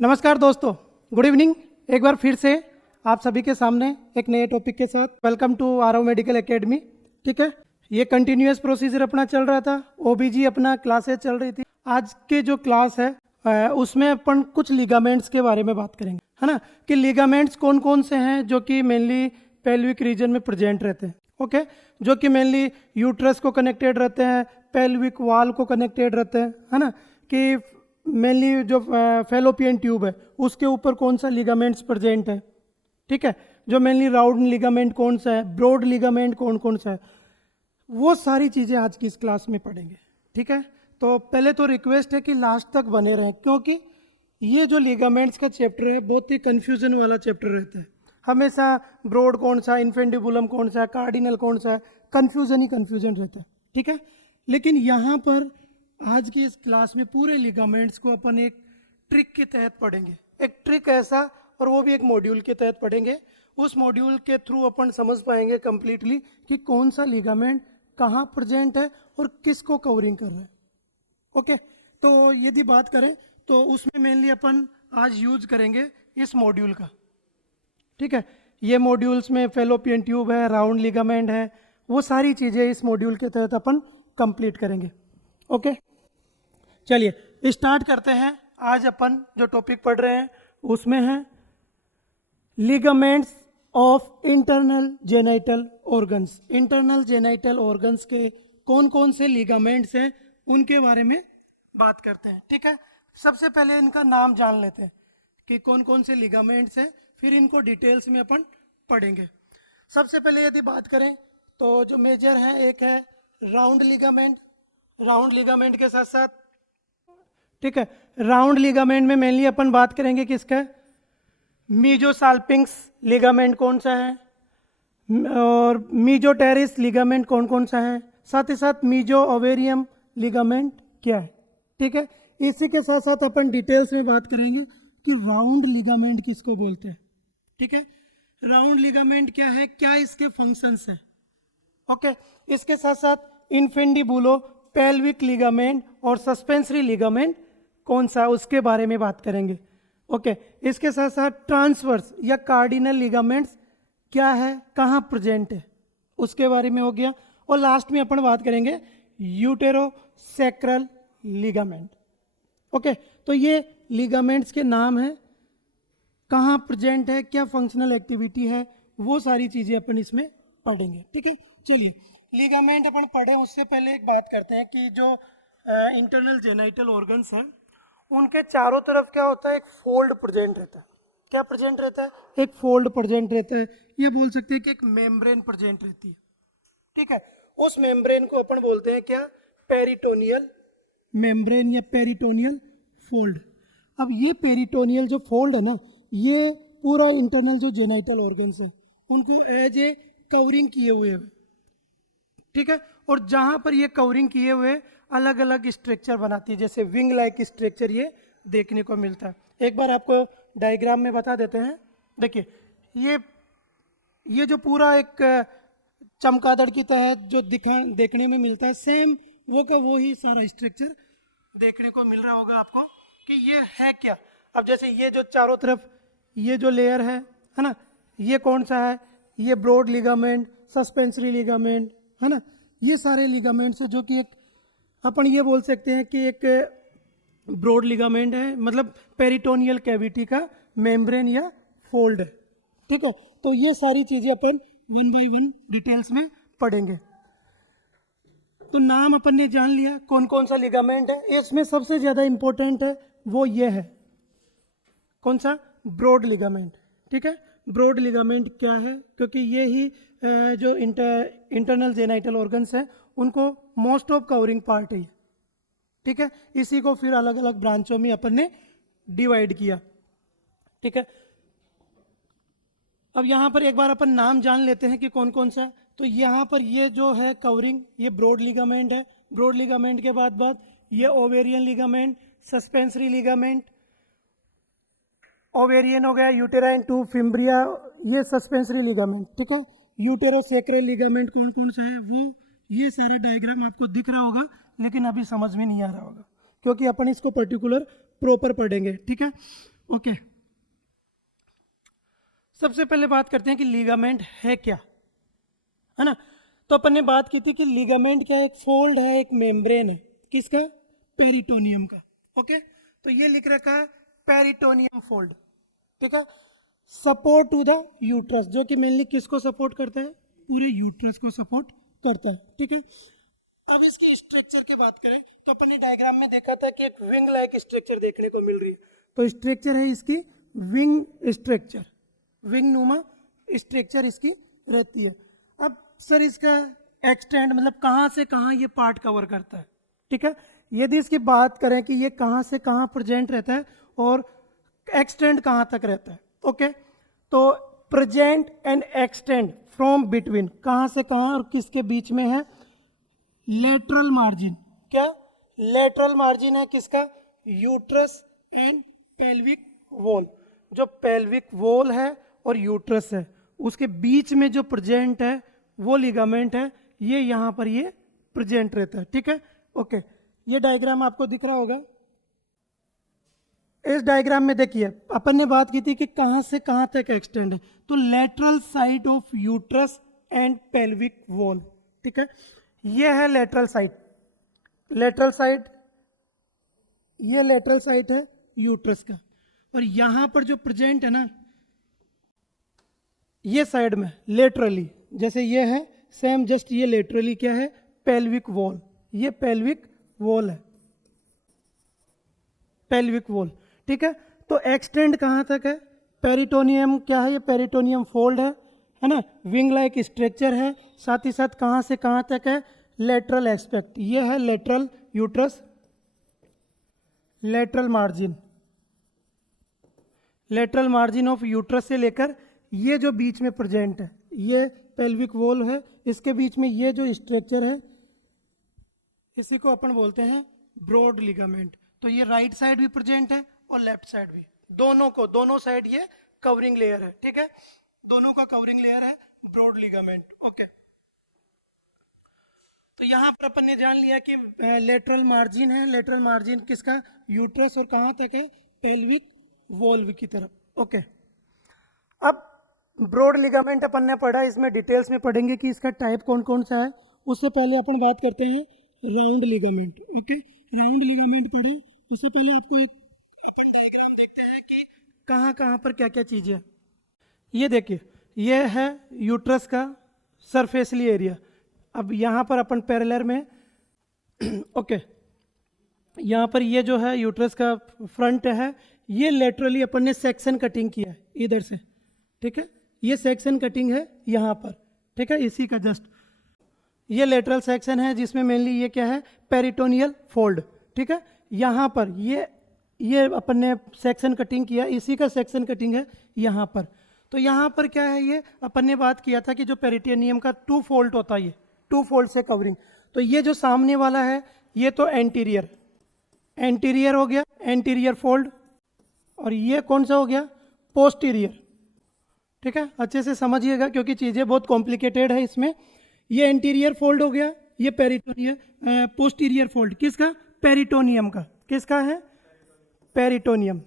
नमस्कार दोस्तों, good evening. एक बार फिर से आप सभी के सामने एक नए टॉपिक के साथ welcome to Aarav medical academy. ठीक है, ये कंटिन्यूअस प्रोसीजर अपना चल रहा था, ओबीजी अपना क्लासेस चल रही थी। आज के जो क्लास है उसमें अपन कुछ लिगामेंट्स के बारे में बात करेंगे, है ना, कि लिगामेंट्स कौन कौन से हैं जो कि मेनली पेल्विक रीजन में प्रेजेंट रहते हैं। ओके, जो कि मेनली यूट्रस को कनेक्टेड रहते हैं, पेल्विक वाल को कनेक्टेड रहते हैं, है ना, कि मेनली जो फेलोपियन ट्यूब है उसके ऊपर कौन सा लिगामेंट्स प्रेजेंट है। ठीक है, जो मेनली राउंड लिगामेंट कौन सा है, ब्रॉड लिगामेंट कौन कौन सा है, वो सारी चीज़ें आज की इस क्लास में पढ़ेंगे। ठीक है, तो पहले तो रिक्वेस्ट है कि लास्ट तक बने रहें, क्योंकि ये जो लिगामेंट्स का चैप्टर है बहुत ही कन्फ्यूजन वाला चैप्टर रहता है। हमेशा ब्रॉड कौन सा, इन्फेंडिबुलम कौन सा है, कार्डिनल कौन सा है, कन्फ्यूजन ही कन्फ्यूजन रहता है। ठीक है, लेकिन यहाँ पर आज की इस क्लास में पूरे लिगामेंट्स को अपन एक ट्रिक के तहत पढ़ेंगे। एक ट्रिक ऐसा, और वो भी एक मॉड्यूल के तहत पढ़ेंगे। उस मॉड्यूल के थ्रू अपन समझ पाएंगे कंप्लीटली कि कौन सा लिगामेंट कहाँ प्रेजेंट है और किसको कवरिंग कर रहा है। ओके, तो यदि बात करें तो उसमें मेनली अपन आज यूज करेंगे इस मॉड्यूल का। ठीक है, ये मॉड्यूल्स में फेलोपियन ट्यूब है, राउंड लिगामेंट है, वो सारी चीज़ें इस मॉड्यूल के तहत अपन कंप्लीट करेंगे। ओके, चलिए स्टार्ट करते हैं। आज अपन जो टॉपिक पढ़ रहे हैं उसमें है ligaments of internal genital organs. Internal genital organs के कौन कौन से लिगामेंट्स हैं उनके बारे में बात करते हैं। ठीक है, सबसे पहले इनका नाम जान लेते हैं कि कौन कौन से लिगामेंट्स हैं, फिर इनको डिटेल्स में अपन पढ़ेंगे। सबसे पहले यदि बात करें तो जो मेजर है, एक है राउंड लिगामेंट। राउंड लिगामेंट के साथ साथ, ठीक है, राउंड लिगामेंट में मेनली अपन बात करेंगे किसका, मीजोसाल्पिंक्स लिगामेंट कौन सा है, और मीजोटेरिस लिगामेंट कौन कौन सा है, साथ ही साथ मीजो ओवेरियम लिगामेंट क्या है। ठीक है, इसी के साथ साथ अपन डिटेल्स में बात करेंगे कि राउंड लिगामेंट किसको बोलते हैं। ठीक है, राउंड लिगामेंट क्या है, क्या इसके फंक्शंस हैं। ओके, इसके साथ साथ इन्फेंडिबुलो पेल्विक लिगामेंट और सस्पेंसरी लिगामेंट कौन सा है उसके बारे में बात करेंगे। ओके, इसके साथ साथ ट्रांसवर्स या कार्डिनल लिगामेंट्स क्या है, कहाँ प्रेजेंट है, उसके बारे में हो गया। और लास्ट में अपन बात करेंगे यूटेरोसैक्रल लिगामेंट। ओके, तो ये लिगामेंट्स के नाम हैं, कहाँ प्रेजेंट है, क्या फंक्शनल एक्टिविटी है, वो सारी चीज़ें अपन इसमें पढ़ेंगे। ठीक है, चलिए लिगामेंट अपन पढ़े उससे पहले एक बात करते हैं कि जो इंटरनल जेनाइटल ऑर्गन्स हैं उनके चारों तरफ क्या होता है, एक फोल्ड प्रेजेंट रहता है। क्या प्रेजेंट रहता है, एक फोल्ड प्रेजेंट रहता है। ये बोल सकते हैं कि एक मेम्ब्रेन प्रेजेंट रहती है। ठीक है, उस मेम्ब्रेन को अपन बोलते हैं क्या, पेरिटोनियल मेम्ब्रेन या पेरिटोनियल फोल्ड। अब ये पेरिटोनियल जो फोल्ड है ना, ये पूरा इंटरनल जो जेनाइटल ऑर्गन्स है उनको एज ए कवरिंग किए हुए है। ठीक है, और जहाँ पर ये कवरिंग किए हुए अलग अलग स्ट्रक्चर बनाती है, जैसे विंग लाइक स्ट्रक्चर ये देखने को मिलता है। एक बार आपको डायग्राम में बता देते हैं। देखिए ये जो पूरा एक चमगादड़ की तरह जो देखने में मिलता है, सेम वो का वो ही सारा स्ट्रक्चर देखने को मिल रहा होगा आपको कि ये है क्या। अब जैसे ये जो चारों तरफ ये जो लेयर है ना, ये कौन सा है, ये ब्रॉड लिगामेंट, सस्पेंसरी लिगामेंट, है ना, ये सारे लिगामेंट्स है जो कि एक अपन ये बोल सकते हैं कि एक ब्रॉड लिगामेंट है, मतलब पेरिटोनियल कैविटी का मेम्ब्रेन या फोल्ड है। ठीक है, तो ये सारी चीज़ें अपन वन बाय वन डिटेल्स में पढ़ेंगे। तो नाम अपन ने जान लिया कौन कौन सा लिगामेंट है। इसमें सबसे ज़्यादा इंपॉर्टेंट है वो ये है, कौन सा, ब्रॉड लिगामेंट। ठीक है, ब्रॉड लिगामेंट क्या है, क्योंकि ये ही जो इंटरनल जेनाइटल ऑर्गन्स है उनको मोस्ट ऑफ कवरिंग पार्ट है। ठीक है, इसी को फिर अलग अलग ब्रांचों में अपन ने डिवाइड किया। ठीक है, अब यहाँ पर एक बार अपन नाम जान लेते हैं कि कौन कौन सा है। तो यहाँ पर ये जो है कवरिंग, ये ब्रॉड लिगामेंट है। ब्रॉड लिगामेंट के बाद ये ovarian ligament, suspensory ligament, ovarian हो गया, यूटेराइन ट्यूब, फिम्ब्रिया, ये सस्पेंसरी लिगामेंट। ठीक है, यूटेरोसैक्रल लिगामेंट कौन कौन सा है वो, ये सारे डायग्राम आपको दिख रहा होगा, लेकिन अभी समझ में नहीं आ रहा होगा क्योंकि अपन इसको पर्टिकुलर प्रॉपर पढ़ेंगे। ठीक है, ओके, सबसे पहले बात करते हैं कि लिगामेंट है क्या, है ना। तो अपन ने बात की थी कि लिगामेंट क्या है, एक फोल्ड है, एक मेम्ब्रेन है, किसका, पेरिटोनियम का। ओके, तो ये लिख रखा है पेरिटोनियम फोल्ड, ठीक है। सपोर्ट टू द यूट्रस, जो कि मेनली किसको सपोर्ट करता है, पूरे यूट्रस को सपोर्ट करता है, ठीक है। अब इसकी स्ट्रक्चर की बात करें तो अपन ने डायग्राम में देखा था कि एक विंग लाइक स्ट्रक्चर देखने को मिल रही है, तो स्ट्रक्चर है इसकी विंग स्ट्रक्चर, विंग नुमा स्ट्रक्चर इसकी रहती है। अब सर इसका एक्सटेंड मतलब कहाँ से कहाँ ये पार्ट कवर करता है, ठीक है। यदि इसकी बात करें कि ये कहाँ से कहाँ प्रेजेंट रहता है और एक्सटेंड कहाँ तक रहता है, ओके, तो present and extend from between, कहाँ से कहाँ और किसके बीच में है, लेटरल मार्जिन, क्या लेटरल मार्जिन है किसका, यूट्रस एंड पेल्विक वॉल। जो पेल्विक वॉल है और यूट्रस है उसके बीच में जो प्रेजेंट है वो लिगामेंट है, ये यहाँ पर ये प्रेजेंट रहता है, ठीक है। ओके, ये डायग्राम आपको दिख रहा होगा। इस डायग्राम में देखिए अपन ने बात की थी कि कहाँ से कहाँ तक एक्सटेंड है, तो lateral side of uterus and pelvic wall, ठीक है। ये है लेटरल साइड, लेटरल साइड, ये लेटरल साइड है यूट्रस का, और यहां पर जो प्रेजेंट है ना, ये साइड में लेटरली, जैसे ये है सेम जस्ट ये लेटरली क्या है, पेल्विक वॉल, ये पेल्विक वॉल है, पेल्विक वॉल, ठीक है। तो एक्सटेंड कहां तक है, पेरिटोनियम क्या है, ये पेरिटोनियम फोल्ड है ना, विंग लाइक स्ट्रक्चर है, साथ ही साथ कहां से कहां तक है, लेटरल एस्पेक्ट, ये है lateral uterus, lateral margin, lateral margin of uterus से लेकर ये जो बीच में प्रेजेंट है, ये पेल्विक वॉल है, इसके बीच में ये जो स्ट्रक्चर है इसी को अपन बोलते हैं ब्रॉड लिगामेंट। तो ये राइट साइड भी प्रेजेंट है और लेफ्ट साइड भी, दोनों साइड ये कवरिंग लेयर है, ठीक है, दोनों का कवरिंग लेयर है ब्रॉड लिगामेंट। ओके, तो यहाँ पर अपन ने जान लिया कि लेटरल मार्जिन है, लेटरल मार्जिन किसका, यूट्रस, और कहाँ तक है, पेल्विक वॉल्व की तरफ। ओके, अब ब्रॉड लिगामेंट अपन ने पढ़ा, इसमें डिटेल्स में पढ़ेंगे कि इसका टाइप कौन कौन सा है। उससे पहले अपन बात करते हैं round ligament. Okay, round ligament पढ़े, उससे पहले आपको एक अपन डायग्राम देखते हैं कि कहाँ कहाँ पर क्या क्या चीज़ें हैं। ये देखिए, ये है यूट्रस का सरफेसली एरिया। अब यहाँ पर अपन पैरेलल में ओके, यहाँ पर ये जो है यूट्रस का फ्रंट है, ये लेटरली अपन ने सेक्शन कटिंग किया है इधर से, ठीक है, ये सेक्शन कटिंग है यहाँ पर, ठीक है, इसी का जस्ट ये लेटरल सेक्शन है जिसमें मेनली ये क्या है, पेरिटोनियल फोल्ड, ठीक है। यहाँ पर ये अपन ने सेक्शन कटिंग किया, इसी का सेक्शन कटिंग है यहाँ पर। तो यहाँ पर क्या है, ये अपन ने बात किया था कि जो पेरिटोनियम का 2 फोल्ड होता है, ये 2 फोल्ड से कवरिंग, तो ये जो सामने वाला है ये तो एंटीरियर हो गया, एंटीरियर फोल्ड, और ये कौन सा हो गया, पोस्टीरियर, ठीक है, अच्छे से समझिएगा क्योंकि चीज़ें बहुत कॉम्प्लिकेटेड है इसमें। ये एंटीरियर फोल्ड हो गया, ये पेरिटोनियर, पोस्टीरियर फोल्ड किसका, पेरिटोनियम का, किसका है, पेरिटोनियम,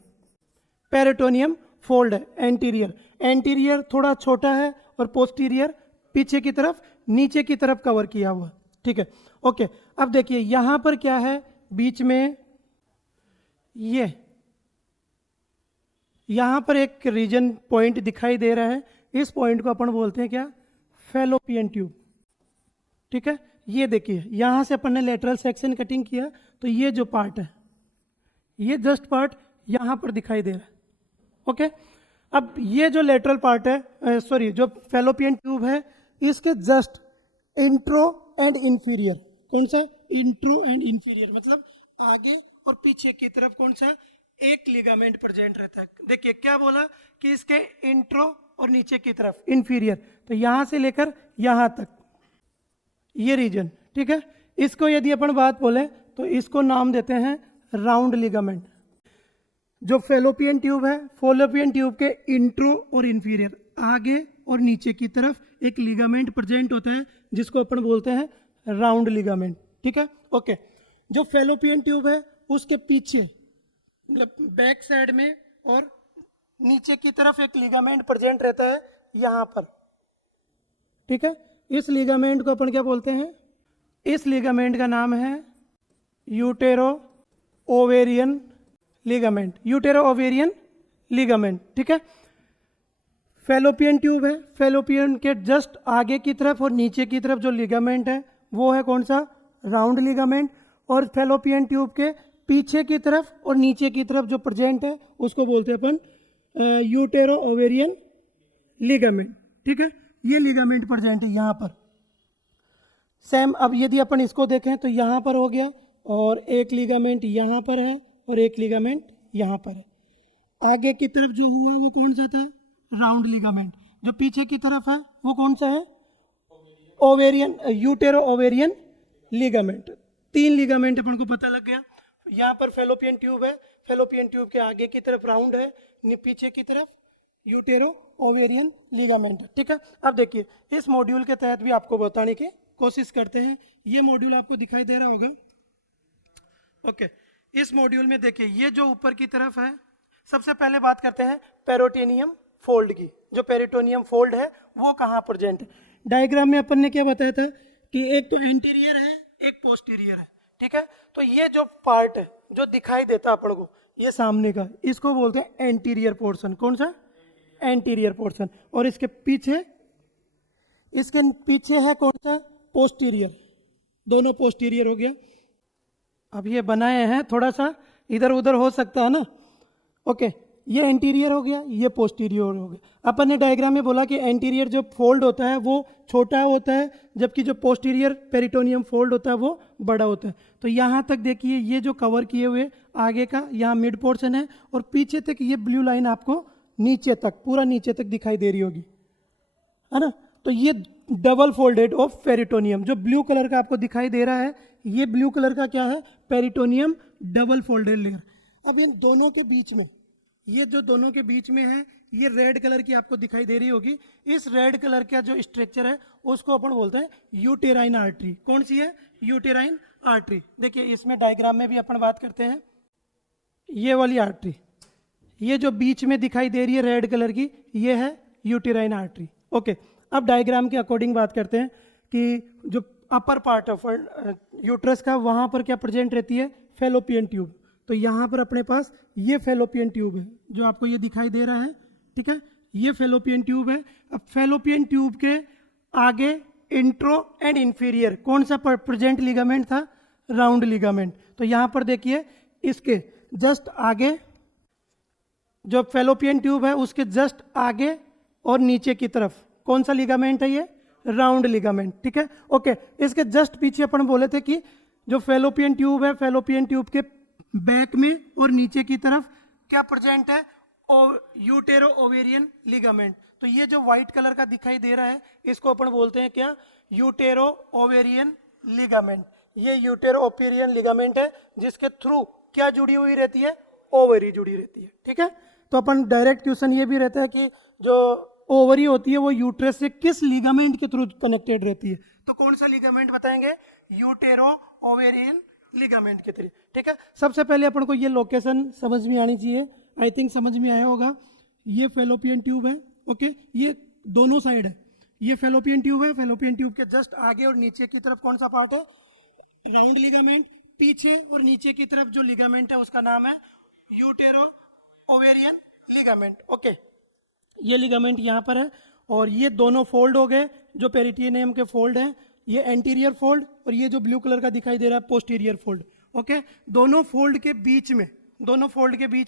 पेरिटोनियम फोल्ड है एंटीरियर, एंटीरियर थोड़ा छोटा है और पोस्टीरियर पीछे की तरफ, नीचे की तरफ कवर किया हुआ, ठीक है। ओके, अब देखिए यहाँ पर क्या है, बीच में ये यहाँ पर एक रीजन पॉइंट दिखाई दे रहा है, इस पॉइंट को अपन बोलते हैं क्या, फैलोपियन ट्यूब, ठीक है। ये देखिए यहाँ से अपन ने लेटरल सेक्शन कटिंग किया, तो ये जो पार्ट है, ये जस्ट पार्ट यहाँ पर दिखाई दे रहा है। ओके, अब ये जो लेटरल पार्ट है, सॉरी जो फैलोपियन ट्यूब है, इसके जस्ट इंट्रो एंड इंफीरियर, कौन सा, इंट्रो एंड इंफीरियर, मतलब आगे और पीछे की तरफ कौन सा, एक लिगामेंट प्रेजेंट रहता है। देखिए क्या बोला कि इसके इंट्रो और नीचे की तरफ इंफीरियर, तो यहां से लेकर यहां तक ये रीजन, ठीक है। इसको यदि अपन बात बोले तो इसको नाम देते हैं राउंड लिगामेंट। जो फैलोपियन ट्यूब है, फैलोपियन ट्यूब के इंट्रो और इंफीरियर, आगे और नीचे की तरफ एक लिगामेंट प्रेजेंट होता है जिसको अपन बोलते हैं राउंड लिगामेंट, ठीक है। ओके, जो फैलोपियन ट्यूब है उसके पीछे मतलब बैक साइड में और नीचे की तरफ एक लिगामेंट प्रेजेंट रहता है यहाँ पर, ठीक है। इस लिगामेंट को अपन क्या बोलते हैं? इस लिगामेंट का नाम है यूटेरो ओवेरियन लिगामेंट, यूटेरो ओवेरियन लिगामेंट, ठीक है। फैलोपियन ट्यूब है, फैलोपियन के जस्ट आगे की तरफ और नीचे की तरफ जो लिगामेंट है वो है कौन सा? Round ligament. और फैलोपियन ट्यूब के पीछे की तरफ और नीचे की तरफ जो प्रेजेंट है उसको बोलते हैं अपन यूटेरो ओवेरियन लिगामेंट, ठीक है। ये लिगामेंट प्रेजेंट है यहाँ पर। सेम अब यदि अपन इसको देखें तो यहाँ पर हो गया, और एक लिगामेंट यहाँ पर है और एक लिगामेंट यहाँ पर है। आगे की तरफ जो हुआ वो कौन सा था? Round ligament. जो पीछे की तरफ है वो कौन सा है? Ovarian, utero ovarian ligament. 3 ligament अपन को पता लग गया। यहाँ पर फैलोपियन ट्यूब है, फैलोपियन ट्यूब के आगे की तरफ राउंड है, पीछे की तरफ यूटेरो ओवेरियन लिगामेंट है, ठीक है। अब देखिए इस मॉड्यूल के तहत भी आपको बताने की कोशिश करते हैं। ये मॉड्यूल आपको दिखाई दे रहा होगा, ओके। इस मॉड्यूल में देखिए ये जो ऊपर की तरफ है, सबसे पहले बात करते हैं पेरिटोनियम फोल्ड की। जो पेरिटोनियम फोल्ड है वो कहाँ प्रेजेंट है? डायग्राम में अपन ने क्या बताया था कि एक तो एंटीरियर है, एक पोस्टीरियर है, ठीक है। तो ये जो पार्ट है जो दिखाई देता है अपन को, ये सामने का, इसको बोलते हैं एंटीरियर पोर्शन। कौन सा? Anterior portion. और इसके पीछे है कौन सा? पोस्टीरियर। दोनों पोस्टीरियर हो गया। अब ये बनाए हैं, थोड़ा सा इधर उधर हो सकता है ना, ओके। ये एंटीरियर हो गया, ये पोस्टीरियर हो गया। अपन ने डायग्राम में बोला कि एंटीरियर जो फोल्ड होता है वो छोटा होता है, जबकि जो पोस्टीरियर पेरिटोनियम फोल्ड होता है वो बड़ा होता है। तो यहाँ तक देखिए ये जो कवर किए हुए आगे का यहाँ मिड पोर्शन है, और पीछे तक ये ब्लू लाइन आपको नीचे तक, पूरा नीचे तक दिखाई दे रही होगी, है ना। तो ये डबल फोल्डेड ऑफ पेरिटोनियम, जो ब्लू कलर का आपको दिखाई दे रहा है, ये ब्लू कलर का क्या है? Peritoneum double folded layer. अब इन दोनों के बीच में, ये जो दोनों के बीच में है, ये रेड कलर की आपको दिखाई दे रही होगी। इस रेड कलर का जो स्ट्रक्चर है उसको अपन बोलते हैं यूटेराइन आर्टरी। कौन सी है? Uterine artery. देखिए इसमें डायग्राम में भी अपन बात करते हैं, ये वाली आर्टरी, ये जो बीच में दिखाई दे रही है रेड कलर की, ये है यूटेराइन आर्टरी, ओके। अब डायग्राम के अकॉर्डिंग बात करते हैं कि जो अपर पार्ट ऑफ यूट्रस का, वहाँ पर क्या प्रेजेंट रहती है? Fallopian tube. तो यहाँ पर अपने पास ये फैलोपियन ट्यूब है जो आपको ये दिखाई दे रहा है, ठीक है। ये फैलोपियन ट्यूब है। अब फैलोपियन ट्यूब के आगे इंट्रो एंड इंफीरियर कौन सा प्रेजेंट लिगामेंट था? Round ligament. तो यहाँ पर देखिए इसके जस्ट आगे जो फैलोपियन ट्यूब है उसके जस्ट आगे और नीचे की तरफ कौन सा लिगामेंट है? ये राउंड लिगामेंट, ठीक है, ओके। इसके जस्ट पीछे अपन बोले थे कि जो फैलोपियन ट्यूब है, फैलोपियन ट्यूब के बैक में और नीचे की तरफ क्या प्रेजेंट है? यूटेरो ओवेरियन लिगामेंट। तो ये जो व्हाइट कलर का दिखाई दे रहा है इसको अपन बोलते हैं क्या? यूटेरो ओवेरियन लिगामेंट। ये यूटेरो ओवेरियन लिगामेंट है जिसके थ्रू क्या जुड़ी हुई रहती है? ओवरी जुड़ी रहती है, ठीक है। तो अपन डायरेक्ट क्वेश्चन ये भी रहता है कि जो ओवरी होती है वो यूट्रस से किस लिगामेंट के थ्रू कनेक्टेड रहती है? तो कौन सा लिगामेंट बताएंगे? यूटेरो ओवेरियन लिगामेंट के थ्रू, ठीक है। सबसे पहले अपन को ये लोकेशन समझ में आनी चाहिए, आई थिंक समझ में आया होगा। ये फैलोपियन ट्यूब है, ओके। ये दोनों साइड है, ये फैलोपियन ट्यूब है। फैलोपियन ट्यूब के जस्ट आगे और नीचे की तरफ कौन सा पार्ट है? Round ligament. पीछे और नीचे की तरफ जो लिगामेंट है उसका नाम है यूटेरो ओवेरियन लिगामेंट, ओके। ये लिगामेंट यहाँ पर है, और ये दोनों फोल्ड हो गए जो पेरिटोनियम के फोल्ड हैं। ये एंटीरियर फोल्ड, और ये जो ब्लू कलर का दिखाई दे रहा है पोस्टीरियर फोल्ड, ओके। दोनों फोल्ड के बीच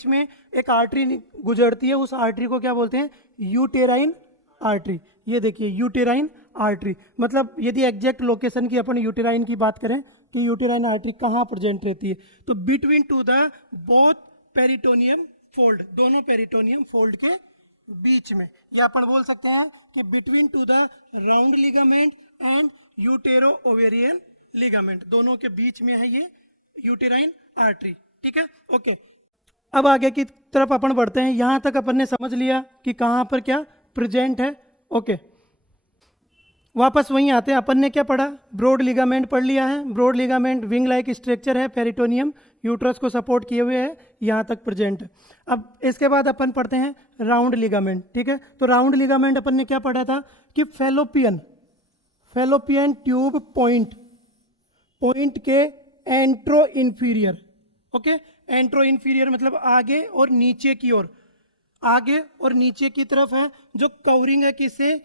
में एक आर्टरी गुजरती है, उस आर्टरी को क्या बोलते हैं? Uterine artery. ये देखिए यूटेराइन आर्टरी, मतलब यदि एग्जैक्ट लोकेशन की अपन यूटेराइन की बात करें कि यूटेराइन आर्टरी कहाँ प्रेजेंट रहती है, तो between to the both peritoneum fold, दोनों पेरिटोनियम फोल्ड के बीच में, या अपन बोल सकते हैं कि between to the round ligament and utero ovarian ligament, दोनों के बीच में है ये यूटेराइन आर्टरी, ठीक है, ओके। अब आगे की तरफ अपन बढ़ते हैं। यहां तक अपन ने समझ लिया कि कहां पर क्या प्रेजेंट है, ओके। वापस वहीं आते हैं, अपन ने क्या पढ़ा, ब्रॉड लिगामेंट पढ़ लिया है। Broad ligament wing like structure है, पेरिटोनियम यूट्रस को सपोर्ट किए हुए है, यहाँ तक प्रेजेंट है। अब इसके बाद अपन पढ़ते हैं राउंड लिगामेंट, ठीक है। तो राउंड लिगामेंट अपन ने क्या पढ़ा था कि फैलोपियन ट्यूब पॉइंट के एंट्रो इंफीरियर, ओके, एंट्रो इंफीरियर मतलब आगे और नीचे की ओर, आगे और नीचे की तरफ है, जो कवरिंग है किससे,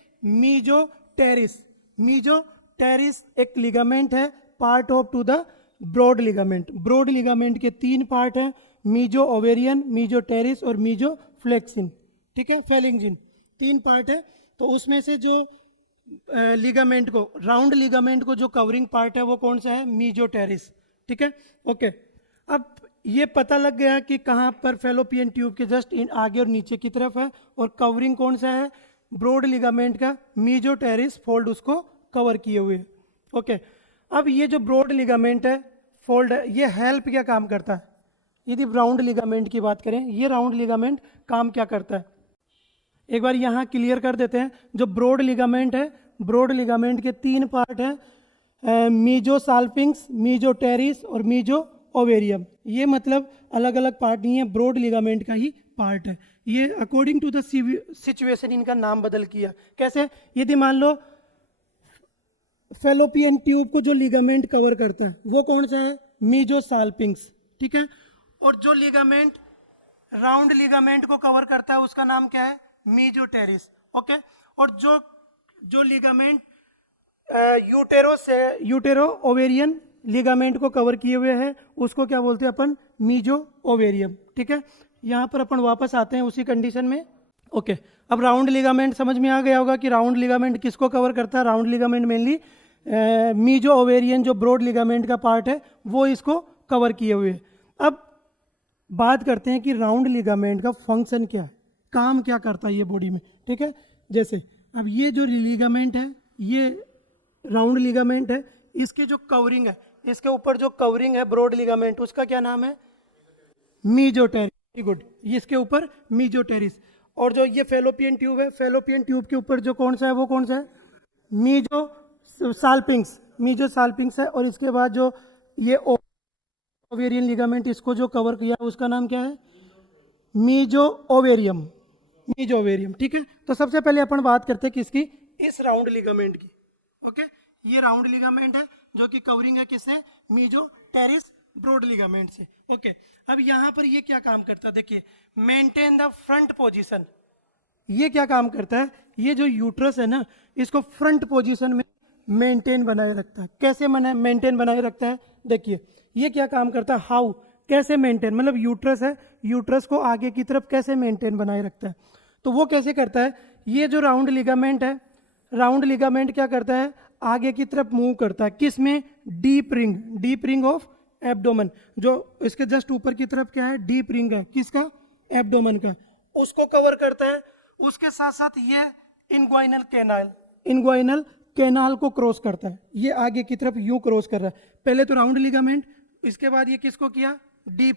मीजोटेरिस एक लिगामेंट है, part of to the broad ligament. Broad ligament के 3 पार्ट हैं, मीजो ओवेरियन, मीजोटेरिस और मीजो फ्लेक्सिन, ठीक है, फेलिंजिन, 3 पार्ट है। तो उसमें से जो लिगामेंट को, राउंड लिगामेंट को जो कवरिंग पार्ट है वो कौन सा है, मीजोटेरिस, ठीक है, ओके। अब ये पता लग गया कि कहाँ पर फैलोपियन ट्यूब के जस्ट आगे और नीचे की तरफ है, और कवरिंग कौन सा है, ब्रॉड लिगामेंट का मीजोटेरिस फोल्ड उसको कवर किए हुए, ओके। अब ये जो ब्रॉड लिगामेंट है, फोल्ड है, ये हेल्प क्या काम करता है, यदि राउंड लिगामेंट की बात करें, ये राउंड लिगामेंट काम क्या करता है, एक बार यहाँ क्लियर कर देते हैं। जो ब्रॉड लिगामेंट है, ब्रॉड लिगामेंट के 3 पार्ट हैं, मीजो साल्पिंग्स, मीजोटेरिस और मीजो ओवेरियम। ये मतलब अलग अलग पार्ट नहीं है, ब्रॉड लिगामेंट का ही पार्ट है। ये अकॉर्डिंग टू द सिचुएशन इनका नाम बदल किया। कैसे, यदि मान लो फैलोपियन ट्यूब को जो लिगामेंट कवर करता है वो कौन सा है, मीजो साल्पिंग्स, ठीक है, और जो लिगामेंट राउंड लिगामेंट को कवर करता है उसका नाम क्या है, मीजोटेरिस, ओके। और जो लिगामेंट यूटेरो ओवेरियन लिगामेंट को कवर किए हुए हैं उसको क्या बोलते हैं अपन, मीजो ओवेरियम, ठीक है। यहाँ पर अपन वापस आते हैं उसी कंडीशन में, ओके। अब राउंड लिगामेंट समझ में आ गया होगा कि राउंड लिगामेंट किसको कवर करता है। Round ligament mainly meso ovarian जो ब्रॉड लिगामेंट का पार्ट है वो इसको कवर किए हुए है। अब बात करते हैं कि राउंड लिगामेंट का फंक्शन क्या है, काम क्या करता है ये बॉडी में, ठीक है। जैसे अब ये जो लिगामेंट है, ये राउंड लिगामेंट है, इसकी जो कवरिंग है, इसके ऊपर जो कवरिंग है ब्रॉड लिगामेंट, उसका क्या नाम है, मीजोटेरिस, वेरी गुड, इसके ऊपर मीजोटेरिस। और जो ये फैलोपियन ट्यूब है, फैलोपियन ट्यूब के ऊपर जो कौन सा है वो कौन सा है, मीजो साल्पिंग्स है। और इसके बाद जो ये ओवेरियन लिगामेंट इसको जो कवर किया उसका नाम क्या है, मीजो ओवेरियम, ठीक है। तो सबसे पहले अपन बात करते हैं किसकी, इस राउंड लिगामेंट की, ओके। ये राउंड लिगामेंट है जो कि कवरिंग है किससे, मीजोटेरिस ब्रॉड लिगामेंट से, ओके। अब यहाँ पर ये क्या काम करता है, देखिए, मेंटेन द फ्रंट पोजीशन। ये क्या काम करता है, ये जो यूट्रस है ना, इसको फ्रंट पोजीशन में मेंटेन बनाए रखता है। कैसे मेंटेन बनाए रखता है, देखिए ये क्या काम करता है, हाउ, कैसे मेंटेन, मतलब यूट्रस है, यूट्रस को आगे की तरफ कैसे मेंटेन बनाए रखता है। तो वो कैसे करता है, ये जो राउंड लिगामेंट है, राउंड लिगामेंट क्या करता है, आगे की तरफ मूव करता है, किस में, डीप रिंग ऑफ एब्डोमेन, जो इसके जस्ट ऊपर की तरफ क्या है, डीप रिंग है, किसका, एब्डोमेन का, उसको कवर करता है। उसके साथ साथ ये इनग्वाइनल कैनाल को क्रॉस करता है, ये आगे की तरफ यूं क्रॉस कर रहा है। पहले तो राउंड लिगामेंट, इसके बाद ये किसको किया, डीप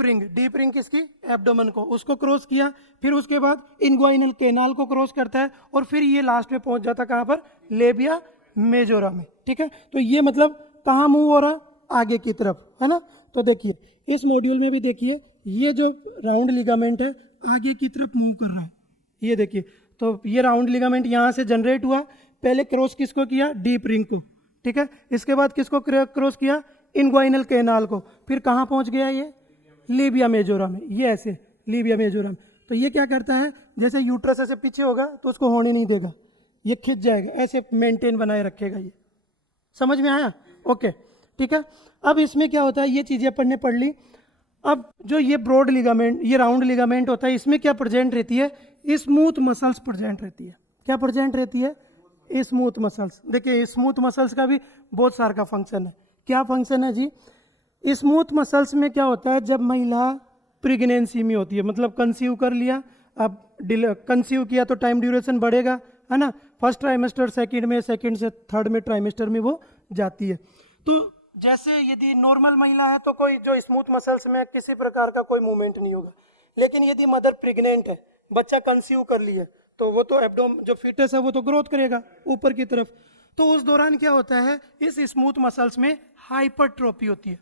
रिंग किसकी, एब्डोमेन को, उसको क्रॉस किया। फिर उसके बाद इनग्वाइनल कैनाल को क्रॉस करता है, और फिर ये लास्ट में पहुंच जाता कहाँ पर, लेबिया मेजोरा में, ठीक है। तो ये मतलब कहाँ मूव हो रहा, आगे की तरफ, है ना। तो देखिए इस मॉड्यूल में भी देखिए, ये जो राउंड लिगामेंट है आगे की तरफ मूव कर रहा है, ये देखिए। तो ये राउंड लिगामेंट यहाँ से जनरेट हुआ, पहले क्रॉस किसको किया, डीप रिंग को, ठीक है। इसके बाद किसको क्रॉस किया, इनग्वाइनल कैनाल को, फिर कहाँ पहुँच गया ये, लेबिया मेजोरा में, ये ऐसे लेबिया मेजोरा में। तो ये क्या करता है, जैसे यूट्रस ऐसे पीछे होगा तो उसको होने नहीं देगा, ये खिंच जाएगा, ऐसे मेंटेन बनाए रखेगा। ये समझ में आया, ओके, ठीक है। अब इसमें क्या होता है, ये चीज़ें अपन ने पढ़ ली। अब जो ये ब्रॉड लिगामेंट, ये राउंड लिगामेंट होता है, इसमें क्या प्रेजेंट रहती है, स्मूथ मसल्स प्रेजेंट रहती है। क्या प्रेजेंट रहती है, स्मूथ मसल्स। देखिए स्मूथ मसल्स का भी बहुत सारा का फंक्शन है। क्या फंक्शन है जी, स्मूथ मसल्स में क्या होता है, जब महिला प्रेगनेंसी में होती है, मतलब कंसीव कर लिया, अब कंसीव किया तो टाइम ड्यूरेशन बढ़ेगा, है ना, फर्स्ट ट्राइमेस्टर, सेकंड में, सेकंड से थर्ड में ट्राइमेस्टर में वो जाती है। तो जैसे यदि नॉर्मल महिला है तो कोई जो स्मूथ मसल्स में किसी प्रकार का कोई मूवमेंट नहीं होगा, लेकिन यदि मदर प्रेग्नेंट है, बच्चा कंसीव कर लिया, तो वो तो एब्डोम जो फीटस है वो तो ग्रोथ करेगा ऊपर की तरफ। तो उस दौरान क्या होता है, इस स्मूथ मसल्स में हाइपरट्रोफी होती है।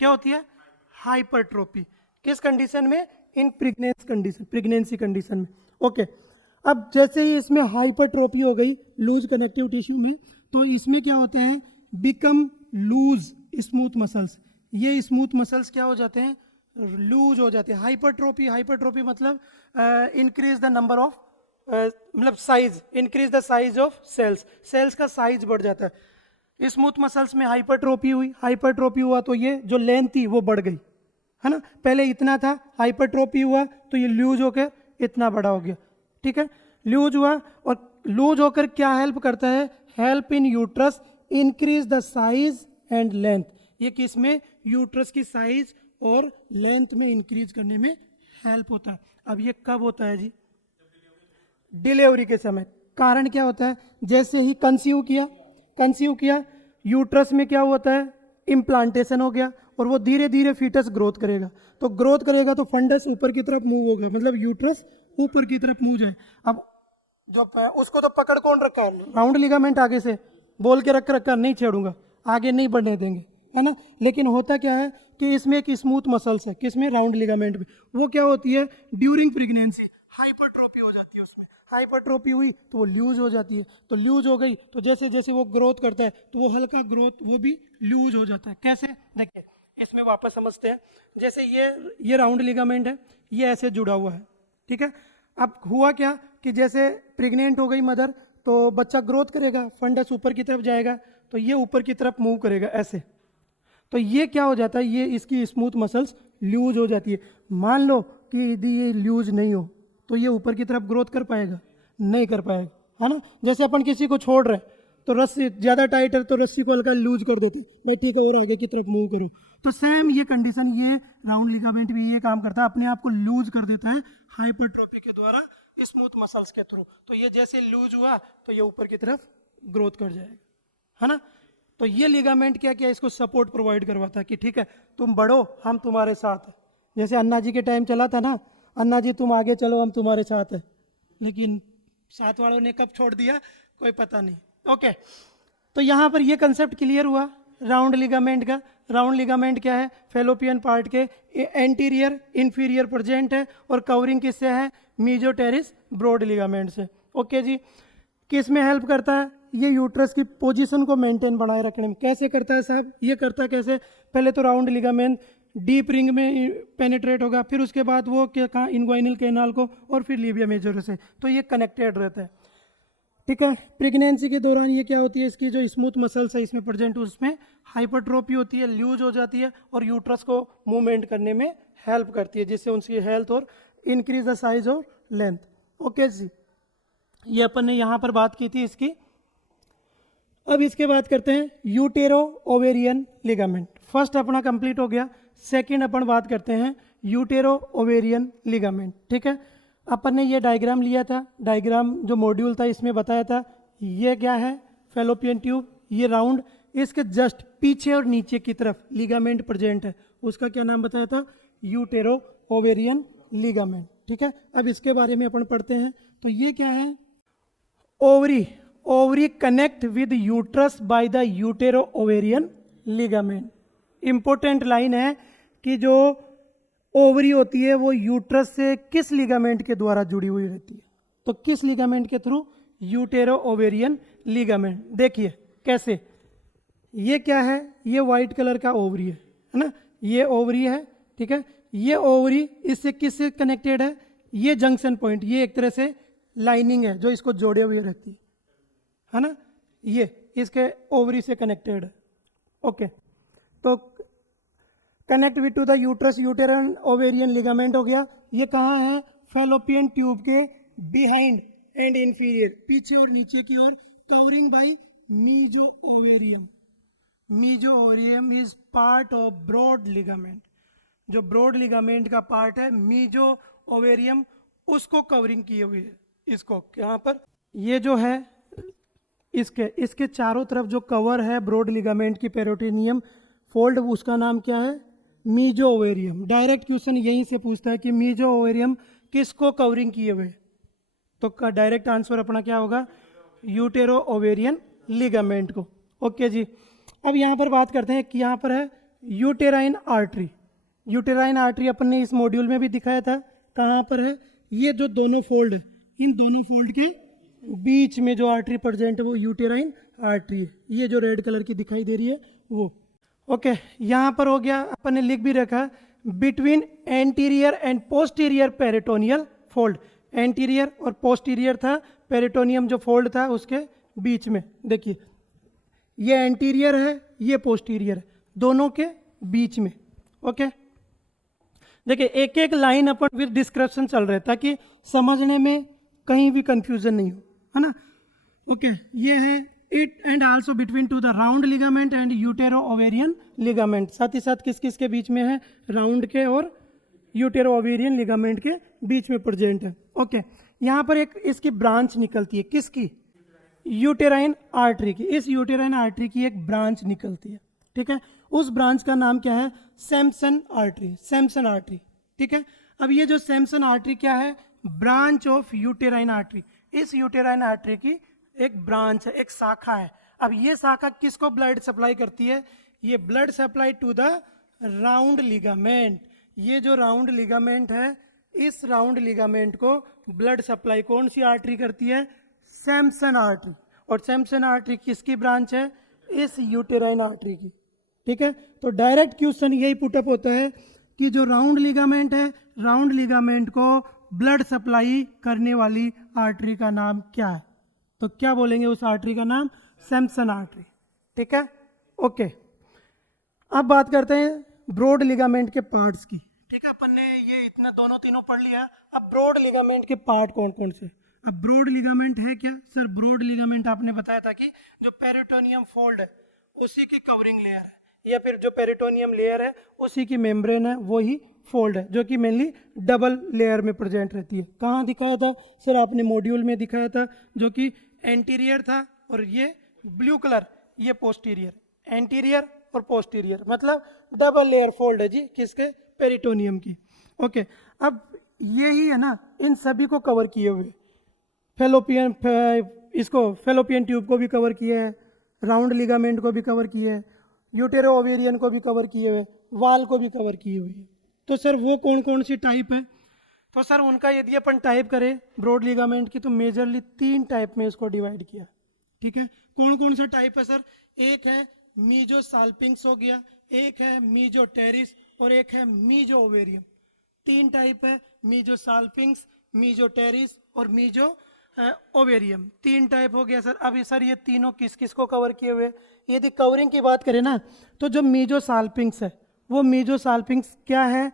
क्या होती है? हाइपरट्रोफी। किस कंडीशन में? इन प्रेगनेंसी कंडीशन में। ओके, अब जैसे ही इसमें हाइपरट्रोफी हो गई लूज कनेक्टिव टिश्यू में, तो इसमें क्या होते हैं, बिकम लूज स्मूथ मसल्स। ये स्मूथ मसल्स क्या हो जाते हैं? लूज हो जाते हैं। हाइपरट्रोफी मतलब इंक्रीज द नंबर ऑफ, मतलब size, increase the size of cells का साइज बढ़ जाता है। स्मूथ मसल्स में हाइपरट्रोफी हुआ तो ये जो लेंथ थी वो बढ़ गई, है ना। पहले इतना था, हाइपरट्रोफी हुआ तो ये लूज होकर इतना बड़ा हो गया। ठीक है, लूज हुआ, और लूज होकर क्या हेल्प करता है? Help in uterus increase the size and length. ये किस में? यूट्रस की साइज और लेंथ में इंक्रीज करने में हेल्प होता है। अब ये कब होता है जी? डिलीवरी के समय। कारण क्या होता है? जैसे ही कंसीव किया यूट्रस में क्या होता है? इम्प्लांटेशन हो गया, और वो धीरे धीरे फीटस ग्रोथ करेगा। तो फंडस ऊपर की तरफ मूव होगा, मतलब यूट्रस ऊपर की तरफ मूव जाए। अब जो उसको तो पकड़ कौन रखा है? राउंड लिगामेंट आगे से बोल के रखा, नहीं छेड़ूंगा, आगे नहीं बढ़ने देंगे, है ना। लेकिन होता क्या है कि इसमें एक स्मूथ मसल्स है, किसमें? राउंड लिगामेंट में। वो क्या होती है? ड्यूरिंग प्रेगनेंसी हाइपरट्रोफी हो जाती है उसमें। हाइपरट्रोफी हुई तो वो लूज हो जाती है, तो लूज हो गई तो जैसे जैसे वो ग्रोथ करता है तो वो हल्का ग्रोथ वो भी लूज हो जाता है। कैसे? देखिए, इसमें वापस समझते हैं। जैसे ये राउंड लिगामेंट है, ये ऐसे जुड़ा हुआ है, ठीक है। अब हुआ क्या कि जैसे प्रेग्नेंट हो गई मदर, तो बच्चा ग्रोथ करेगा, फंडस ऊपर की तरफ जाएगा, तो ये ऊपर की तरफ मूव करेगा ऐसे। तो ये क्या हो जाता है? ये इसकी स्मूथ मसल्स लूज हो जाती है। मान लो कि यदि ये लूज नहीं हो तो ये ऊपर की तरफ ग्रोथ कर पाएगा? नहीं कर पाएगा, है ना। जैसे अपन किसी को छोड़ रहे तो रस्सी ज़्यादा टाइट है तो रस्सी को हल्का लूज कर देते, भाई ठीक है और आगे की तरफ मूव करो। तो सेम ये कंडीशन, ये राउंड लिगामेंट भी ये काम करता है, अपने आप को लूज कर देता है हाइपरट्रोफी के द्वारा, स्मूथ मसल्स के थ्रू। तो ये जैसे लूज हुआ तो ये ऊपर की तरफ ग्रोथ कर जाएगा, है ना। तो ये लिगामेंट क्या किया? इसको सपोर्ट प्रोवाइड करवाता है कि ठीक है तुम बढ़ो, हम तुम्हारे साथ हैं। जैसे अन्ना जी के टाइम चला था ना, अन्ना जी तुम आगे चलो, हम तुम्हारे साथ हैं। लेकिन साथ वालों ने कब छोड़ दिया कोई पता नहीं। ओके, तो यहाँ पर ये कंसेप्ट क्लियर हुआ राउंड लिगामेंट का। राउंड लिगामेंट क्या है? फेलोपियन पार्ट के एंटीरियर इंफीरियर प्रेजेंट है, और कवरिंग किससे है? मीजोटेरिस ब्रॉड लिगामेंट से। ओके जी, किस में हेल्प करता है? ये यूट्रस की पोजीशन को मेंटेन बनाए रखने में। कैसे करता है साहब? ये करता है कैसे? पहले तो राउंड लिगामेंट डीप रिंग में पेनिट्रेट होगा, फिर उसके बाद वो क्या कहा? इनग्वाइनल कैनाल को, और फिर लीबिया मेजर से, तो ये कनेक्टेड रहता है, ठीक है। प्रेगनेंसी के दौरान ये क्या होती है? इसकी जो स्मूथ मसल्स है इसमें प्रेजेंट, उसमें हाइपरट्रोफी होती है, लूज हो जाती है, और यूट्रस को मूवमेंट करने में हेल्प करती है, जिससे उनकी हेल्थ और इंक्रीज द साइज और लेंथ। ओके जी, ये अपन ने यहाँ पर बात की थी इसकी। अब इसके बात करते हैं यूटेरो ओवेरियन लिगामेंट। फर्स्ट अपना कंप्लीट हो गया, सेकंड अपन बात करते हैं यूटेरो ओवेरियन लिगामेंट, ठीक है। अपन ने ये डायग्राम लिया था, डायग्राम जो मॉड्यूल था इसमें बताया था। ये क्या है? फेलोपियन ट्यूब, ये राउंड, इसके जस्ट पीछे और नीचे की तरफ लिगामेंट प्रेजेंट है, उसका क्या नाम बताया था? यूटेरो ओवेरियन लिगामेंट, ठीक है। अब इसके बारे में अपन पढ़ते हैं। तो ये क्या है? Ovary connect with uterus by the utero ovarian ligament. Important line है कि जो ओवरी होती है वो यूट्रस से किस लिगामेंट के द्वारा जुड़ी हुई रहती है? तो किस लिगामेंट के थ्रू? यूटेरो ovarian ligament. देखिए कैसे, ये क्या है? ये व्हाइट कलर का ओवरी है ना, ये ओवरी है, ठीक है। ये ओवरी इससे किससे कनेक्टेड है? ये जंक्शन पॉइंट, ये एक तरह से लाइनिंग है जो इसको जोड़े हुए रहती है ना, ये इसके ओवरी से कनेक्टेड है। ओके, तो connect with to the uterus uterine ovarian ligament हो गया। ये कहाँ है? फेलोपियन ट्यूब के बिहाइंड एंड इंफीरियर, पीछे और नीचे की ओर, covering by mesovarium. Mesovarium is part of broad ligament. जो ब्रॉड लिगामेंट का पार्ट है मीजो ओवेरियम, उसको कवरिंग किए हुए है। इसको यहाँ पर ये जो है इसके चारों तरफ जो कवर है ब्रॉड लिगामेंट की पेरोटिनियम फोल्ड, उसका नाम क्या है? मीजो ओवेरियम। डायरेक्ट क्वेश्चन यहीं से पूछता है कि मीजो ओवेरियम किसको कवरिंग किए हुए? तो डायरेक्ट आंसर अपना क्या होगा, यूटेरो ओवेरियन लिगामेंट को। ओके जी, अब यहाँ पर बात करते हैं कि यहाँ पर है यूटेराइन आर्टरी। यूटेराइन आर्टरी अपन ने इस मॉड्यूल में भी दिखाया था, कहाँ पर है, ये जो दोनों फोल्ड है, इन दोनों फोल्ड के बीच में जो आर्टरी प्रेजेंट है वो यूटेराइन आर्टरी है। ये जो रेड कलर की दिखाई दे रही है वो। ओके, यहाँ पर हो गया, अपन ने लिख भी रखा between anterior and posterior peritoneal fold. Anterior और पोस्टीरियर था, पेरिटोनियम जो फोल्ड था उसके बीच में। देखिए ये एंटीरियर है, ये पोस्टीरियर है, दोनों के बीच में। ओके, देखिए एक एक लाइन अपन विद डिस्क्रिप्शन चल रहे ताकि समझने में कहीं भी कंफ्यूजन नहीं हो, है ना। ओके, ये है it and also between to the round ligament and utero ovarian ligament. साथ ही साथ किस किस के बीच में है, राउंड के और यूटेरो ओवेरियन लिगामेंट के बीच में प्रेजेंट है। ओके, यहाँ पर एक इसकी ब्रांच निकलती है, किसकी, यूटेराइन आर्टरी की। इस यूटेराइन आर्टरी की एक ब्रांच निकलती है, ठीक है। उस ब्रांच का नाम क्या है, सैमसन आर्टरी, सैमसन आर्टरी, ठीक है। अब ये जो सैमसन आर्टरी क्या है, ब्रांच ऑफ यूटेराइन आर्टरी। इस यूटेराइन आर्टरी की एक ब्रांच है, एक शाखा है। अब ये शाखा किसको ब्लड सप्लाई करती है, ये blood supply to the round ligament. ये जो राउंड लिगामेंट है, इस राउंड लिगामेंट को ब्लड सप्लाई कौन सी आर्टरी करती है, सैमसन आर्टरी। और सैमसन आर्टरी किसकी ब्रांच है, इस यूटेराइन आर्टरी की, ठीक है। तो डायरेक्ट क्वेश्चन यही पुटअप होता है कि जो राउंड लिगामेंट है, राउंड लिगामेंट को ब्लड सप्लाई करने वाली आर्टरी का नाम क्या है, तो क्या बोलेंगे उस आर्टरी का नाम, सैमसन आर्टरी, ठीक है। ओके, अब बात करते हैं ब्रॉड लिगामेंट के पार्ट्स की, ठीक है। अपन ने ये इतना दोनों तीनों पढ़ लिया। अब ब्रॉड लिगामेंट के पार्ट कौन कौन से। अब ब्रॉड लिगामेंट है क्या सर, ब्रॉड लिगामेंट आपने बताया था कि जो पेरिटोनियम फोल्ड है उसी की कवरिंग लेयर है, या फिर जो पेरिटोनियम लेयर है उसी की मेम्ब्रेन है, वही फोल्ड है, जो कि मेनली डबल लेयर में प्रेजेंट रहती है। कहाँ दिखाया था सर, आपने मॉड्यूल में दिखाया था, जो कि एंटीरियर था, और ये ब्लू कलर ये पोस्टीरियर, एंटीरियर और पोस्टीरियर, मतलब डबल लेयर फोल्ड है जी, किसके, पेरिटोनियम की। ओके, अब यही है ना, इन सभी को कवर किए हुए, फेलोपियन, इसको फेलोपियन ट्यूब को भी कवर किए हैं, राउंड लिगामेंट को भी कवर किए हैं, यूटेरो ओवेरियन को भी कवर किए हुए, वाल को भी कवर किए हुए हैं। तो सर वो कौन कौन सी टाइप है, तो सर उनका यदि अपन टाइप करें ब्रॉड लिगामेंट की, तो मेजरली 3 टाइप में इसको डिवाइड किया, ठीक है। कौन कौन सा टाइप है सर, एक है मीजो साल्पिंग्स हो गया, एक है मीजो टेरिस, और एक है मीजो ओवेरियम। 3 टाइप है, मीजो साल्पिंग्स, मीजो टेरिस और मीजो ओवेरियम, 3 टाइप हो गया सर। अब सर ये तीनों किस किस को कवर किए हुए, यदि कवरिंग की बात करें ना, तो जो मीजो साल्पिंग्स है, वो मीजो साल्पिंग्स क्या है,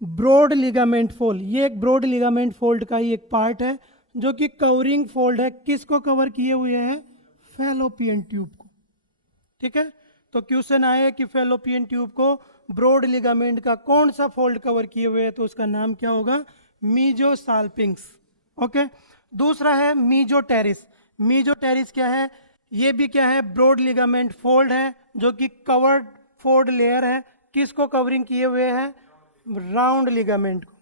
ब्रॉड लिगामेंट फोल्ड। ये एक ब्रॉड लिगामेंट फोल्ड का ही एक पार्ट है, जो कि कवरिंग फोल्ड है, किसको कवर किए हुए हैं, फेलोपियन ट्यूब को, ठीक है। तो क्वेश्चन आए कि फेलोपियन ट्यूब को ब्रॉड लिगामेंट का कौन सा फोल्ड कवर किए हुए है, तो उसका नाम क्या होगा, मीजो साल्पिंग्स। ओके, दूसरा है मीजो टेरिस। मीजो टेरिस क्या है, ये भी क्या है, ब्रॉड लिगामेंट फोल्ड है, जो कि कवर्ड फोल्ड लेयर है, किसको कवरिंग किए हुए है, राउंड लिगामेंट को,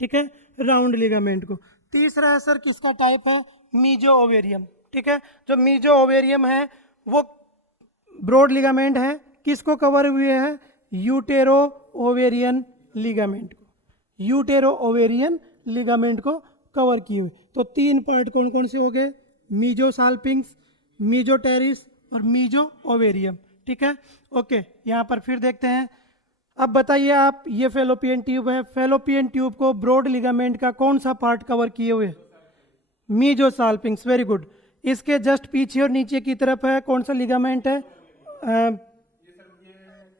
ठीक है, राउंड लिगामेंट को। तीसरा है सर किसका टाइप है, मीजो ओवेरियम, ठीक है। जो मीजो ओवेरियम है वो ब्रॉड लिगामेंट है, किसको कवर हुए है, यूटेरो ओवेरियन लिगामेंट को, यूटेरो ओवेरियन लिगामेंट को कवर किए हुए। तो 3 पार्ट कौन कौन से हो गए, मीजो साल्पिंग्स, मीजो टेरिस और मीजो ओवेरियम, ठीक है। ओके, यहाँ पर फिर देखते हैं। अब बताइए आप, ये फेलोपियन ट्यूब है, फेलोपियन ट्यूब को ब्रॉड लिगामेंट का कौन सा पार्ट कवर किए हुए, मीजो साल्पिंग्स, वेरी गुड। इसके जस्ट पीछे और नीचे की तरफ है कौन सा लिगामेंट है,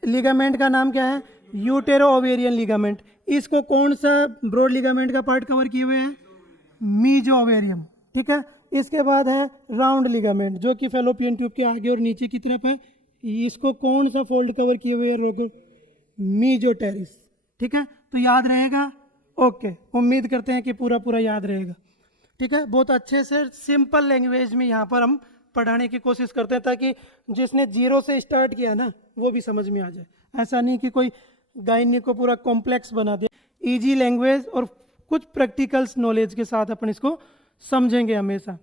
लिगामेंट का नाम क्या है, यूटेरो ओवेरियन लिगामेंट। इसको कौन सा ब्रॉड लिगामेंट का पार्ट कवर किए हुए हैं, मीजो ओवेरियम, ठीक है। इसके बाद है राउंड लिगामेंट, जो कि फेलोपियन ट्यूब के आगे और नीचे की तरफ है, इसको कौन सा फोल्ड कवर किए हुए हैं, मीजो टेरिस, ठीक है। तो याद रहेगा, ओके, उम्मीद करते हैं कि पूरा पूरा याद रहेगा, ठीक है। बहुत अच्छे से सिंपल लैंग्वेज में यहाँ पर हम पढ़ाने की कोशिश करते हैं, ताकि जिसने 0 से स्टार्ट किया ना वो भी समझ में आ जाए। ऐसा नहीं कि कोई गायनी को पूरा कॉम्प्लेक्स बना दे, इजी लैंग्वेज और कुछ प्रैक्टिकल्स नॉलेज के साथ अपन इसको समझेंगे हमेशा।